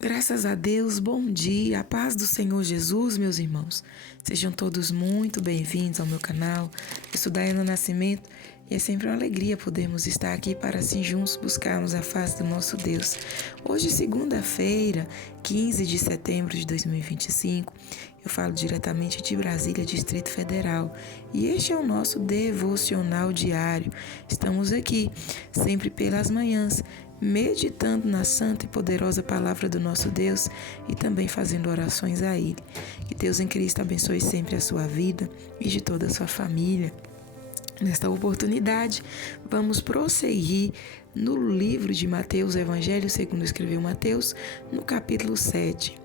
Graças a Deus, bom dia, a paz do Senhor Jesus, meus irmãos. Sejam todos muito bem-vindos ao meu canal. Eu sou Daiana Nascimento e é sempre uma alegria podermos estar aqui para assim juntos buscarmos a face do nosso Deus. Hoje, segunda-feira, 15 de setembro de 2025, eu falo diretamente de Brasília, Distrito Federal, e este é o nosso devocional diário. Estamos aqui, sempre pelas manhãs, meditando na santa e poderosa palavra do nosso Deus e também fazendo orações a Ele. Que Deus em Cristo abençoe sempre a sua vida e de toda a sua família. Nesta oportunidade, vamos prosseguir no livro de Mateus, Evangelho segundo escreveu Mateus, no capítulo 7.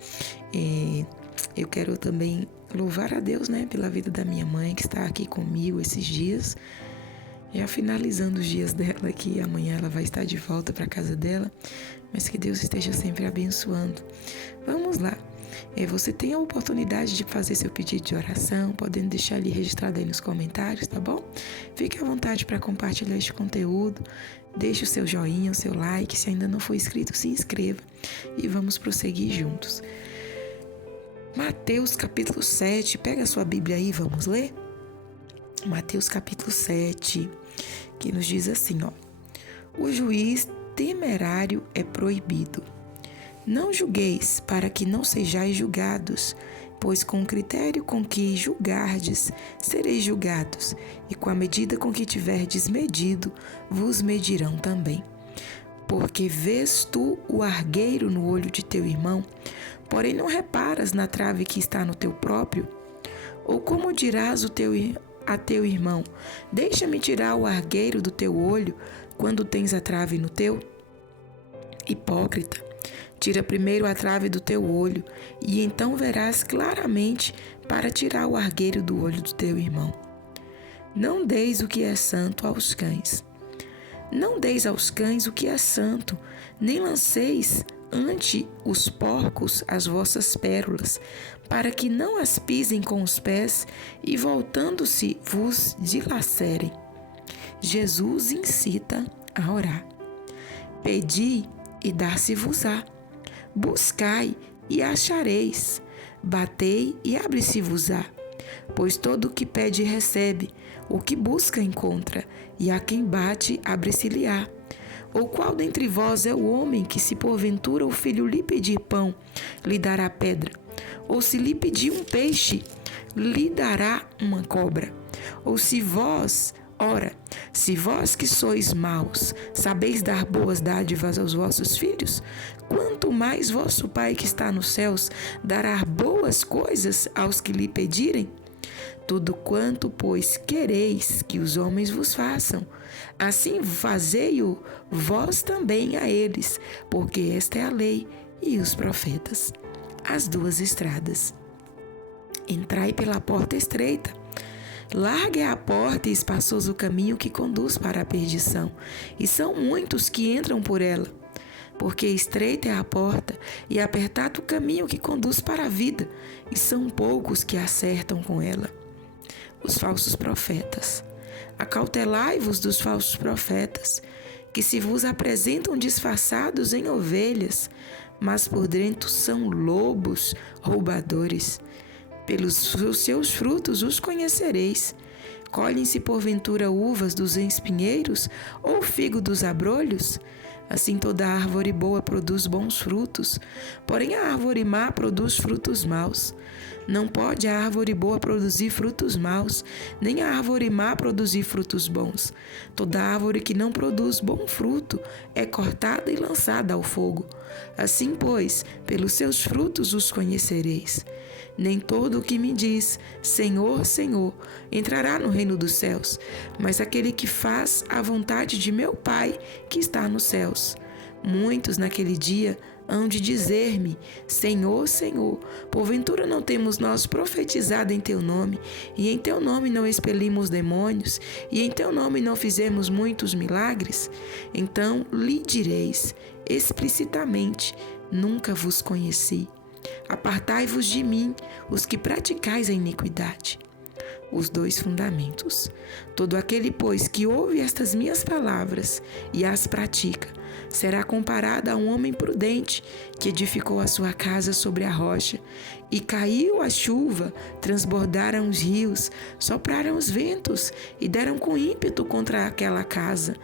Eu quero também louvar a Deus, pela vida da minha mãe, que está aqui comigo esses dias. Já finalizando os dias dela aqui, amanhã ela vai estar de volta para a casa dela, mas que Deus esteja sempre abençoando. Vamos lá. Você tem a oportunidade de fazer seu pedido de oração, podendo deixar ali registrado aí nos comentários, tá bom? Fique à vontade para compartilhar este conteúdo, deixe o seu joinha, o seu like, se ainda não for inscrito, se inscreva e vamos prosseguir juntos. Mateus capítulo 7, pega a sua Bíblia aí, vamos ler? Mateus capítulo 7, que nos diz assim, o juiz temerário é proibido. Não julgueis para que não sejais julgados, pois com o critério com que julgardes, sereis julgados, e com a medida com que tiverdes medido, vos medirão também. Porque vês tu o argueiro no olho de teu irmão, porém não reparas na trave que está no teu próprio? Ou como dirás a teu irmão, deixa-me tirar o argueiro do teu olho quando tens a trave no teu? Hipócrita, tira primeiro a trave do teu olho e então verás claramente para tirar o argueiro do olho do teu irmão. Não deis o que é santo aos cães. Não deis aos cães o que é santo, nem lanceis ante os porcos as vossas pérolas, para que não as pisem com os pés e voltando-se vos dilacerem. Jesus incita a orar. Pedi e dar-se-vos-á. Buscai e achareis. Batei e abre-se-vos-á. Pois todo o que pede recebe, o que busca encontra, e a quem bate abre-se-lhe-á. Ou qual dentre vós é o homem que, se porventura o filho lhe pedir pão, lhe dará pedra? Ou se lhe pedir um peixe, lhe dará uma cobra? Ou se vós que sois maus, sabeis dar boas dádivas aos vossos filhos, quanto mais vosso Pai que está nos céus dará boas coisas aos que lhe pedirem? Tudo quanto, pois, quereis que os homens vos façam, assim fazei-o vós também a eles, porque esta é a lei e os profetas. As duas estradas. Entrai pela porta estreita. Larga é a porta e espaçoso o caminho que conduz para a perdição, e são muitos que entram por ela. Porque estreita é a porta e apertado o caminho que conduz para a vida, e são poucos que acertam com ela. Os falsos profetas. Acautelai-vos dos falsos profetas, que se vos apresentam disfarçados em ovelhas, mas por dentro são lobos roubadores. Pelos seus frutos os conhecereis. Colhem-se porventura uvas dos espinheiros ou figo dos abrolhos? Assim toda árvore boa produz bons frutos, porém a árvore má produz frutos maus. Não pode a árvore boa produzir frutos maus, nem a árvore má produzir frutos bons. Toda árvore que não produz bom fruto é cortada e lançada ao fogo. Assim, pois, pelos seus frutos os conhecereis. Nem todo o que me diz, Senhor, Senhor, entrará no reino dos céus, mas aquele que faz a vontade de meu Pai que está nos céus. Muitos naquele dia hão de dizer-me, Senhor, Senhor, porventura não temos nós profetizado em teu nome, e em teu nome não expelimos demônios, e em teu nome não fizemos muitos milagres? Então lhe direis explicitamente, nunca vos conheci. Apartai-vos de mim, os que praticais a iniquidade. Os dois fundamentos. Todo aquele, pois, que ouve estas minhas palavras e as pratica, será comparada a um homem prudente que edificou a sua casa sobre a rocha. E caiu a chuva, transbordaram os rios, sopraram os ventos e deram com ímpeto contra aquela casa,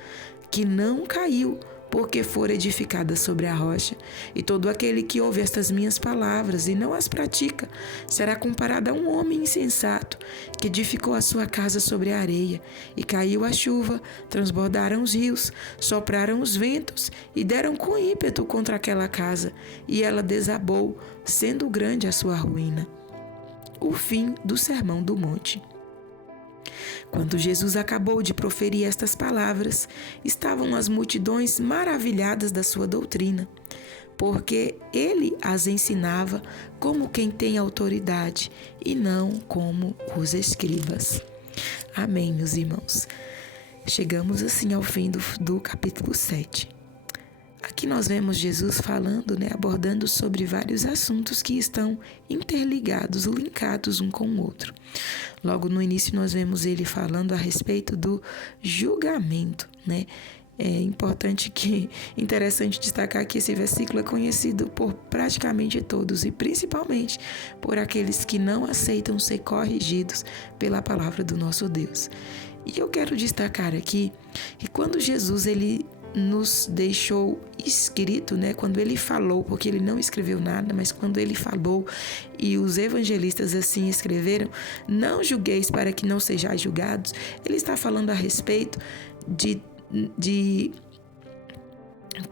que não caiu, porque fora edificada sobre a rocha. E todo aquele que ouve estas minhas palavras e não as pratica, será comparado a um homem insensato, que edificou a sua casa sobre a areia. E caiu a chuva, transbordaram os rios, sopraram os ventos e deram com ímpeto contra aquela casa, e ela desabou, sendo grande a sua ruína. O fim do Sermão do Monte. Quando Jesus acabou de proferir estas palavras, estavam as multidões maravilhadas da sua doutrina, porque ele as ensinava como quem tem autoridade e não como os escribas. Amém, meus irmãos. Chegamos assim ao fim do capítulo 7. Aqui nós vemos Jesus falando, abordando sobre vários assuntos que estão interligados, linkados um com o outro. Logo no início nós vemos ele falando a respeito do julgamento, É interessante destacar que esse versículo é conhecido por praticamente todos e principalmente por aqueles que não aceitam ser corrigidos pela palavra do nosso Deus. E eu quero destacar aqui que quando Jesus ele nos deixou escrito, quando ele falou, porque ele não escreveu nada, mas quando ele falou e os evangelistas assim escreveram, não julgueis para que não sejais julgados, ele está falando a respeito de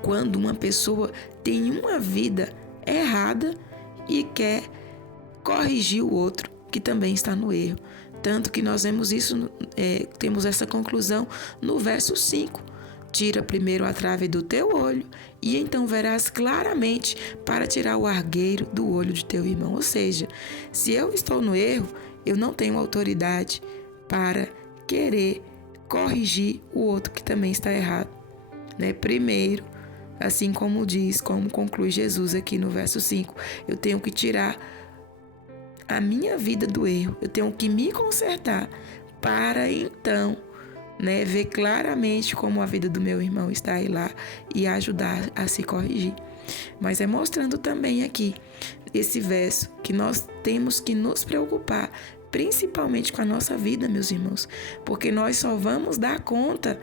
quando uma pessoa tem uma vida errada e quer corrigir o outro que também está no erro. Tanto que nós vemos isso, temos essa conclusão no verso 5. Tira primeiro a trave do teu olho, e então verás claramente para tirar o argueiro do olho de teu irmão. Ou seja, se eu estou no erro, eu não tenho autoridade para querer corrigir o outro que também está errado. Primeiro, assim como conclui Jesus aqui no verso 5, eu tenho que tirar a minha vida do erro, eu tenho que me consertar para então ver claramente como a vida do meu irmão está aí lá e ajudar a se corrigir. Mas é mostrando também aqui esse verso que nós temos que nos preocupar principalmente com a nossa vida, meus irmãos, porque nós só vamos dar conta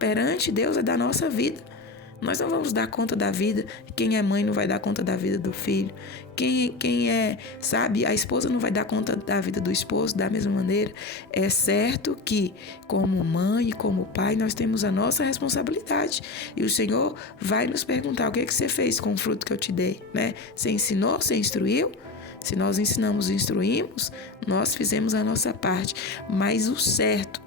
perante Deus da nossa vida. Nós não vamos dar conta da vida. Quem é mãe não vai dar conta da vida do filho. A esposa não vai dar conta da vida do esposo da mesma maneira. É certo que, como mãe e como pai, nós temos a nossa responsabilidade. E o Senhor vai nos perguntar: o que você fez com o fruto que eu te dei? Você ensinou? Você instruiu? Se nós ensinamos e instruímos, nós fizemos a nossa parte. Mas o certo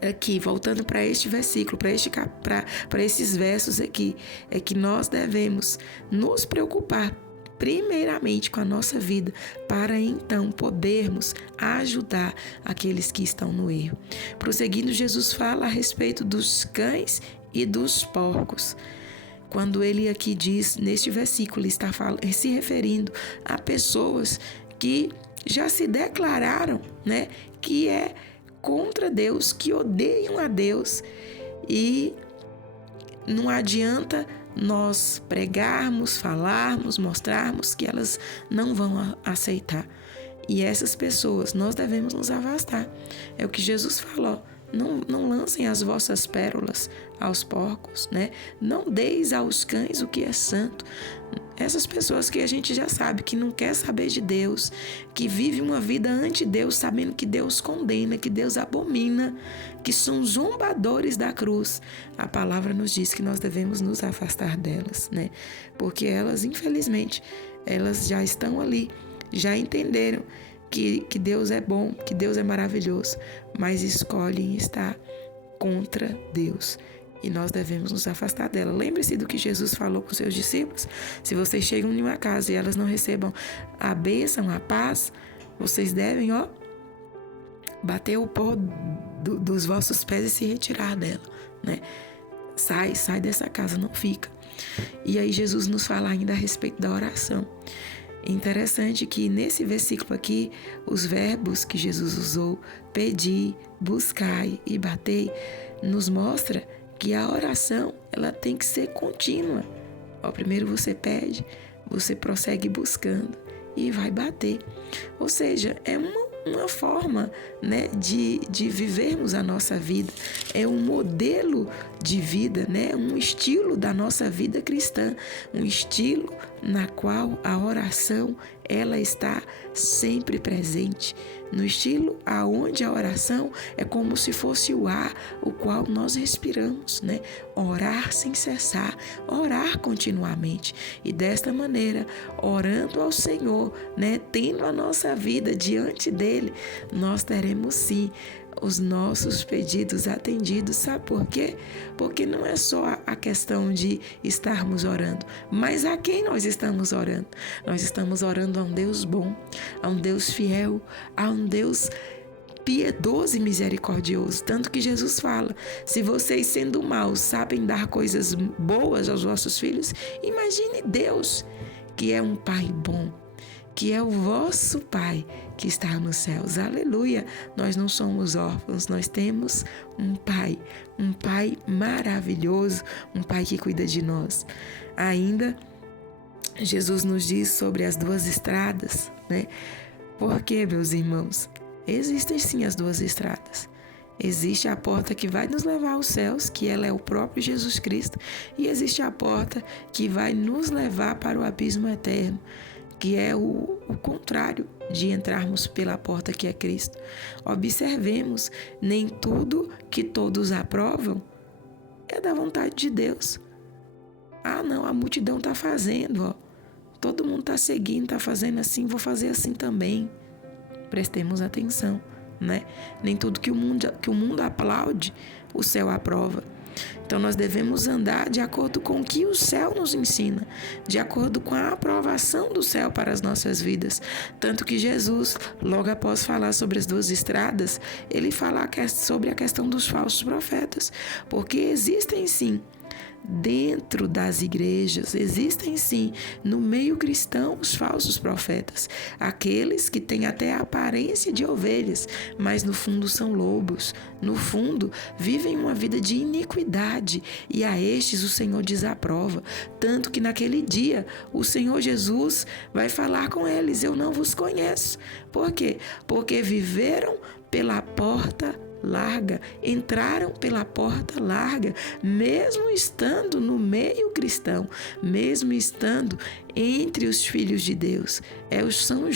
aqui, voltando para este versículo, para esses versos aqui, é que nós devemos nos preocupar primeiramente com a nossa vida, para então podermos ajudar aqueles que estão no erro. Prosseguindo, Jesus fala a respeito dos cães e dos porcos. Quando ele aqui diz, neste versículo, ele está se referindo a pessoas que já se declararam, que é contra Deus, que odeiam a Deus, e não adianta nós pregarmos, falarmos, mostrarmos que elas não vão aceitar. E essas pessoas nós devemos nos afastar. É o que Jesus falou: não lancem as vossas pérolas aos porcos, Não deis aos cães o que é santo. Essas pessoas que a gente já sabe que não quer saber de Deus, que vive uma vida ante Deus, sabendo que Deus condena, que Deus abomina, que são zombadores da cruz. A palavra nos diz que nós devemos nos afastar delas, Porque elas, infelizmente, elas já estão ali, já entenderam que Deus é bom, que Deus é maravilhoso, mas escolhem estar contra Deus. E nós devemos nos afastar dela. Lembre-se do que Jesus falou com seus discípulos: se vocês chegam em uma casa e elas não recebam a bênção, a paz, vocês devem, bater o pó dos vossos pés e se retirar dela, Sai dessa casa, não fica. E aí Jesus nos fala ainda a respeito da oração. Interessante que nesse versículo aqui, os verbos que Jesus usou, pedir, buscai e batei, nos mostra que a oração ela tem que ser contínua. Primeiro você pede, você prossegue buscando e vai bater. Ou seja, é uma forma, né, de vivermos a nossa vida, é um modelo de vida, né, um estilo da nossa vida cristã, um estilo na qual a oração ela está sempre presente, no estilo aonde a oração é como se fosse o ar o qual nós respiramos, né? Orar sem cessar, orar continuamente e desta maneira, orando ao Senhor, né, tendo a nossa vida diante dele, nós teremos sim os nossos pedidos atendidos. Sabe por quê? Porque não é só a questão de estarmos orando, mas a quem nós estamos orando? Nós estamos orando a um Deus bom, a um Deus fiel, a um Deus piedoso e misericordioso. Tanto que Jesus fala, se vocês sendo maus sabem dar coisas boas aos vossos filhos, imagine Deus, que é um Pai bom, que é o vosso Pai que está nos céus. Aleluia! Nós não somos órfãos, nós temos um Pai maravilhoso, um Pai que cuida de nós. Ainda, Jesus nos diz sobre as duas estradas, né? Porque, meus irmãos, existem sim as duas estradas. Existe a porta que vai nos levar aos céus, que ela é o próprio Jesus Cristo, e existe a porta que vai nos levar para o abismo eterno, que é o contrário de entrarmos pela porta que é Cristo. Observemos, nem tudo que todos aprovam é da vontade de Deus. Não, a multidão está fazendo, ó. Todo mundo está seguindo, está fazendo assim, vou fazer assim também. Prestemos atenção, né? Nem tudo que o mundo aplaude, o céu aprova. Então nós devemos andar de acordo com o que o céu nos ensina, de acordo com a aprovação do céu para as nossas vidas. Tanto que Jesus, logo após falar sobre as duas estradas, ele fala sobre a questão dos falsos profetas, porque existem sim, dentro das igrejas, existem sim, no meio cristão, os falsos profetas, aqueles que têm até a aparência de ovelhas, mas no fundo são lobos, no fundo vivem uma vida de iniquidade, e a estes o Senhor desaprova, tanto que naquele dia o Senhor Jesus vai falar com eles, eu não vos conheço. Por quê? Porque viveram pela porta larga, entraram pela porta larga, mesmo estando no meio cristão, mesmo estando entre os filhos de Deus. São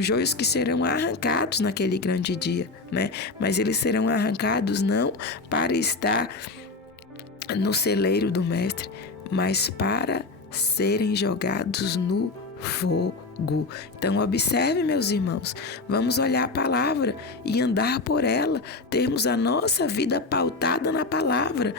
joios que serão arrancados naquele grande dia, né? Mas eles serão arrancados não para estar no celeiro do mestre, mas para serem jogados no fogo. Então observe, meus irmãos, vamos olhar a palavra e andar por ela, termos a nossa vida pautada na palavra,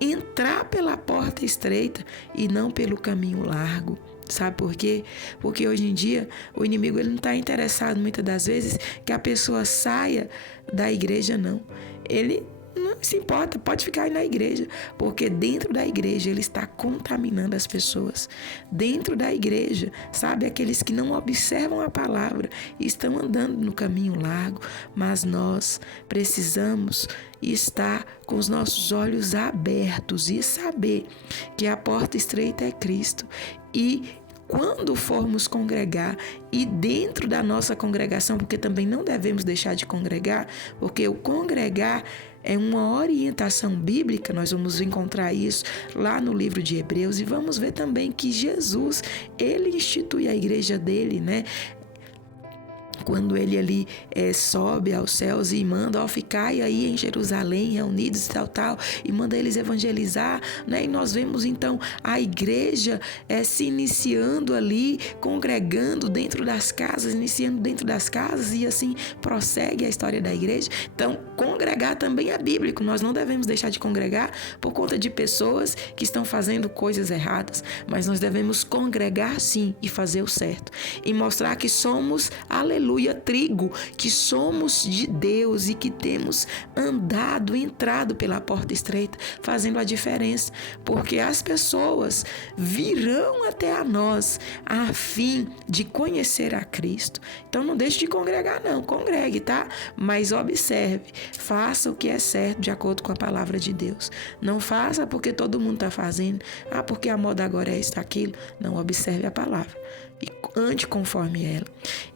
entrar pela porta estreita e não pelo caminho largo. Sabe por quê? Porque hoje em dia o inimigo ele não está interessado muitas das vezes que a pessoa saia da igreja, não. Ele não se importa, pode ficar aí na igreja, porque dentro da igreja ele está contaminando as pessoas. Dentro da igreja, sabe, aqueles que não observam a palavra e estão andando no caminho largo, mas nós precisamos estar com os nossos olhos abertos e saber que a porta estreita é Cristo. E quando formos congregar e dentro da nossa congregação, porque também não devemos deixar de congregar, porque o congregar é uma orientação bíblica, nós vamos encontrar isso lá no livro de Hebreus e vamos ver também que Jesus, ele institui a igreja dele, né? Quando ele ali sobe aos céus e manda, ficai aí em Jerusalém, reunidos e tal, e manda eles evangelizar, né? E nós vemos então a igreja se iniciando ali, congregando dentro das casas, iniciando dentro das casas, e assim prossegue a história da igreja. Então, congregar também é bíblico, nós não devemos deixar de congregar por conta de pessoas que estão fazendo coisas erradas, mas nós devemos congregar sim e fazer o certo, e mostrar que somos, aleluia, aleluia, trigo, que somos de Deus e que temos entrado pela porta estreita, fazendo a diferença, porque as pessoas virão até a nós a fim de conhecer a Cristo. Então não deixe de congregar não, congregue, tá? Mas observe, faça o que é certo de acordo com a palavra de Deus. Não faça porque todo mundo está fazendo, porque a moda agora é isso, aquilo. Não, observe a palavra e ande conforme ela.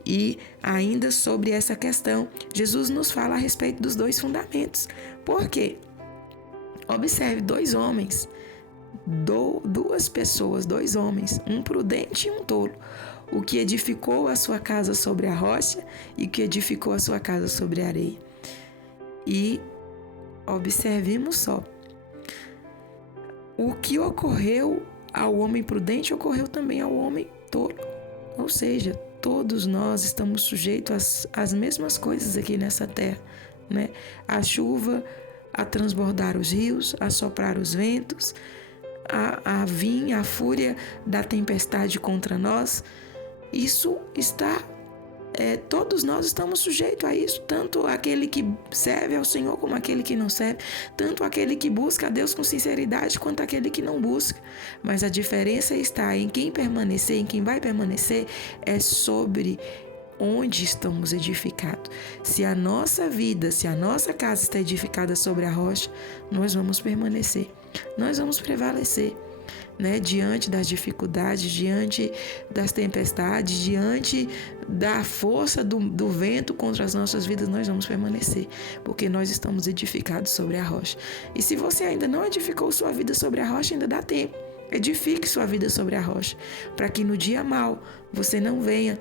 E ainda sobre essa questão, Jesus nos fala a respeito dos 2 fundamentos. Por quê? Observe 2 homens, 2 pessoas, 2 homens, um prudente e um tolo. O que edificou a sua casa sobre a rocha e o que edificou a sua casa sobre a areia. E observemos só. O que ocorreu ao homem prudente ocorreu também ao homem tolo. Ou seja, todos nós estamos sujeitos às mesmas coisas aqui nessa terra, né? A chuva, a transbordar os rios, a soprar os ventos, a vir a fúria da tempestade contra nós. Isso está, todos nós estamos sujeitos a isso, tanto aquele que serve ao Senhor como aquele que não serve, tanto aquele que busca a Deus com sinceridade quanto aquele que não busca. Mas a diferença está em quem permanecer, em quem vai permanecer, é sobre onde estamos edificados. Se a nossa vida, se a nossa casa está edificada sobre a rocha, nós vamos permanecer, nós vamos prevalecer, né? Diante das dificuldades, diante das tempestades, diante da força do vento contra as nossas vidas, nós vamos permanecer, porque nós estamos edificados sobre a rocha. E se você ainda não edificou sua vida sobre a rocha, ainda dá tempo. Edifique sua vida sobre a rocha, para que no dia mau você não venha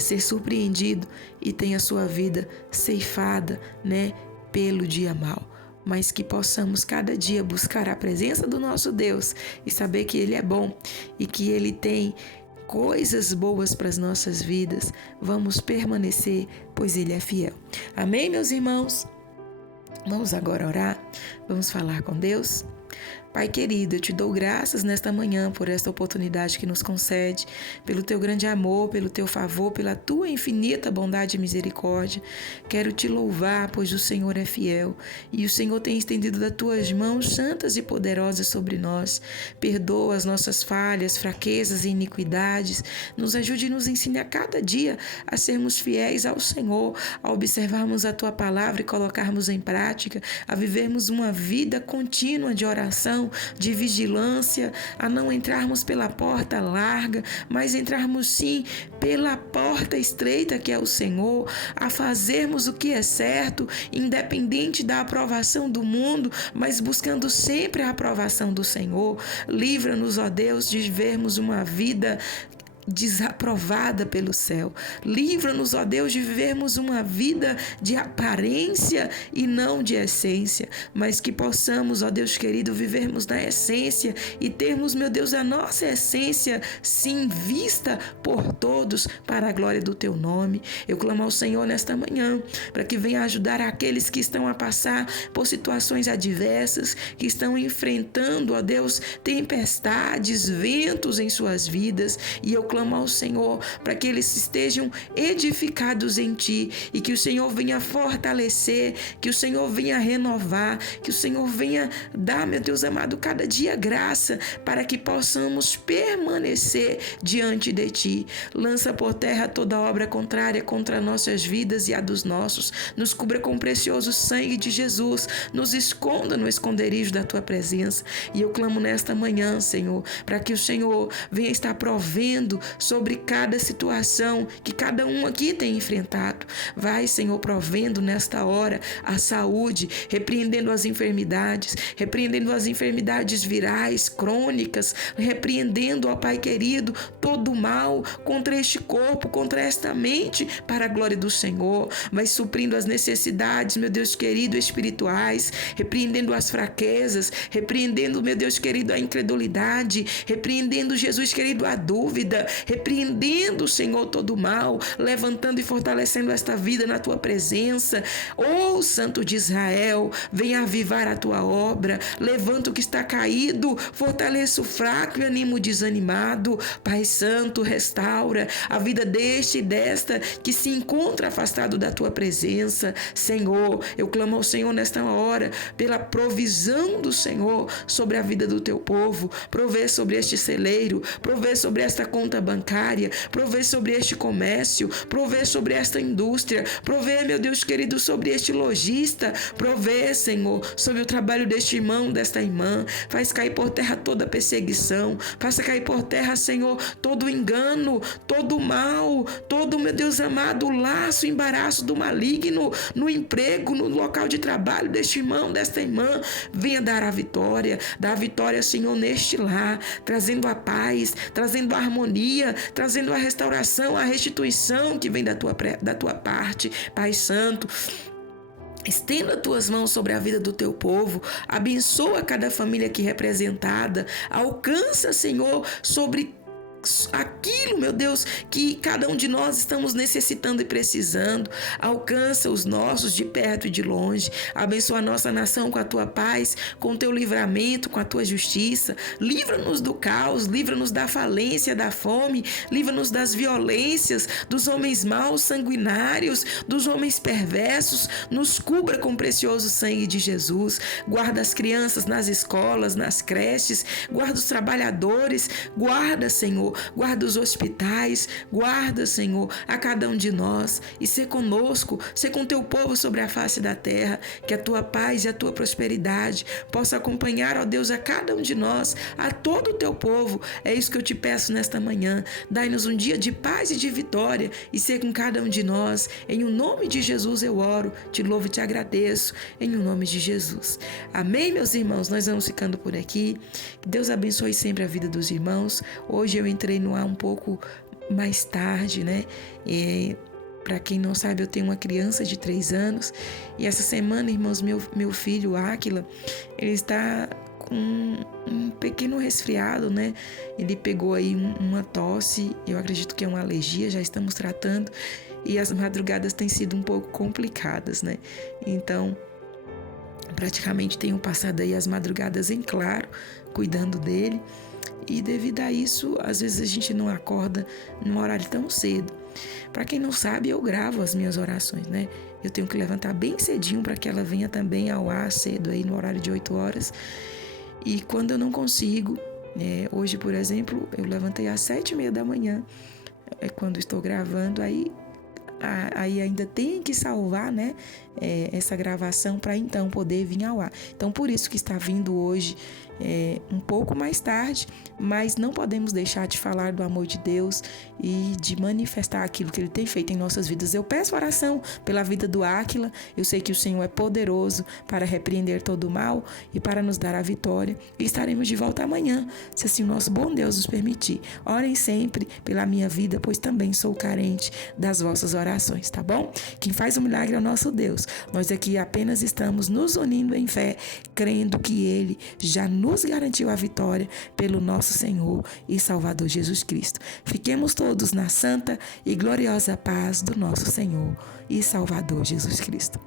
ser surpreendido e tenha sua vida ceifada, né, pelo dia mau. Mas que possamos cada dia buscar a presença do nosso Deus e saber que Ele é bom e que Ele tem coisas boas para as nossas vidas. Vamos permanecer, pois Ele é fiel. Amém, meus irmãos? Vamos agora orar, vamos falar com Deus. Pai querido, eu te dou graças nesta manhã por esta oportunidade que nos concede, pelo teu grande amor, pelo teu favor, pela tua infinita bondade e misericórdia. Quero te louvar, pois o Senhor é fiel e o Senhor tem estendido das tuas mãos santas e poderosas sobre nós. Perdoa as nossas falhas, fraquezas e iniquidades. Nos ajude e nos ensine a cada dia a sermos fiéis ao Senhor, a observarmos a tua palavra e colocarmos em prática, a vivermos uma vida contínua de oração, de vigilância, a não entrarmos pela porta larga, mas entrarmos sim pela porta estreita que é o Senhor, a fazermos o que é certo, independente da aprovação do mundo, mas buscando sempre a aprovação do Senhor. Livra-nos, ó Deus, de vivermos uma vida desaprovada pelo céu. Livra-nos, ó Deus, de vivermos uma vida de aparência e não de essência, mas que possamos, ó Deus querido, vivermos na essência e termos, meu Deus, a nossa essência sim vista por todos para a glória do teu nome. Eu clamo ao Senhor nesta manhã para que venha ajudar aqueles que estão a passar por situações adversas, que estão enfrentando, ó Deus, tempestades, ventos em suas vidas, e eu clamo ao Senhor para que eles estejam edificados em Ti e que o Senhor venha fortalecer, que o Senhor venha renovar, que o Senhor venha dar, meu Deus amado, cada dia graça para que possamos permanecer diante de Ti. Lança por terra toda obra contrária contra nossas vidas e a dos nossos. Nos cubra com o precioso sangue de Jesus. Nos esconda no esconderijo da Tua presença. E eu clamo nesta manhã, Senhor, para que o Senhor venha estar provendo sobre cada situação que cada um aqui tem enfrentado. Vai, Senhor, provendo nesta hora a saúde, repreendendo as enfermidades virais, crônicas, repreendendo, ó Pai querido, todo o mal contra este corpo, contra esta mente, para a glória do Senhor. Vai suprindo as necessidades, meu Deus querido, espirituais, repreendendo as fraquezas, repreendendo, meu Deus querido, a incredulidade, repreendendo, Jesus querido, a dúvida, repreendendo, Senhor, todo o mal, levantando e fortalecendo esta vida na tua presença. Ó Santo de Israel, venha avivar a tua obra, levanta o que está caído, fortaleça o fraco e anima o desanimado. Pai Santo, restaura a vida deste e desta que se encontra afastado da tua presença. Senhor, eu clamo ao Senhor nesta hora pela provisão do Senhor sobre a vida do teu povo. Provê sobre este celeiro, provê sobre esta conta bancária, provê sobre este comércio, provê sobre esta indústria, provê, meu Deus querido, sobre este lojista, provê, Senhor, sobre o trabalho deste irmão, desta irmã. Faz cair por terra toda perseguição, faça cair por terra, Senhor, todo engano, todo mal, todo, meu Deus amado, laço, embaraço do maligno no emprego, no local de trabalho deste irmão, desta irmã. Venha dar a vitória, Senhor, neste lar, trazendo a paz, trazendo a harmonia, trazendo a restauração, a restituição que vem da tua parte, Pai Santo. Estenda as tuas mãos sobre a vida do teu povo, abençoa cada família aqui representada, alcança, Senhor, sobre aquilo, meu Deus, que cada um de nós estamos necessitando e precisando. Alcança os nossos de perto e de longe. Abençoa a nossa nação com a tua paz, com o teu livramento, com a tua justiça. Livra-nos do caos, livra-nos da falência, da fome, livra-nos das violências, dos homens maus, sanguinários, dos homens perversos. Nos cubra com o precioso sangue de Jesus. Guarda as crianças nas escolas, nas creches, guarda os trabalhadores, guarda, Senhor, guarda os hospitais, guarda, Senhor, a cada um de nós e ser conosco, ser com teu povo sobre a face da terra, que a tua paz e a tua prosperidade possa acompanhar, ó Deus, a cada um de nós, a todo o teu povo. É isso que eu te peço nesta manhã. Dai-nos um dia de paz e de vitória e ser com cada um de nós. Em o nome de Jesus eu oro, te louvo e te agradeço, em o nome de Jesus. Amém, meus irmãos? Nós vamos ficando por aqui. Que Deus abençoe sempre a vida dos irmãos. Hoje eu entrei no ar um pouco mais tarde, né? Para quem não sabe, eu tenho uma criança de 3 anos e essa semana, irmãos, meu filho, Áquila, ele está com um pequeno resfriado, né? Ele pegou aí uma tosse, eu acredito que é uma alergia, já estamos tratando e as madrugadas têm sido um pouco complicadas, né? Então, praticamente tenho passado aí as madrugadas em claro, cuidando dele. E devido a isso, às vezes a gente não acorda num horário tão cedo. Para quem não sabe, eu gravo as minhas orações, né? Eu tenho que levantar bem cedinho para que ela venha também ao ar cedo, aí no horário de 8 horas. E quando eu não consigo, hoje, por exemplo, eu levantei às 7h30 da manhã, quando estou gravando, aí ainda tem que salvar, né, essa gravação para então poder vir ao ar. Então, por isso que está vindo hoje um pouco mais tarde, mas não podemos deixar de falar do amor de Deus e de manifestar aquilo que Ele tem feito em nossas vidas. Eu peço oração pela vida do Áquila. Eu sei que o Senhor é poderoso para repreender todo o mal e para nos dar a vitória. E estaremos de volta amanhã, se assim o nosso bom Deus nos permitir. Orem sempre pela minha vida, pois também sou carente das vossas orações, tá bom? Quem faz o milagre é o nosso Deus. Nós aqui apenas estamos nos unindo em fé, crendo que Ele já nos garantiu a vitória pelo nosso Senhor e Salvador Jesus Cristo. Fiquemos todos na santa e gloriosa paz do nosso Senhor e Salvador Jesus Cristo.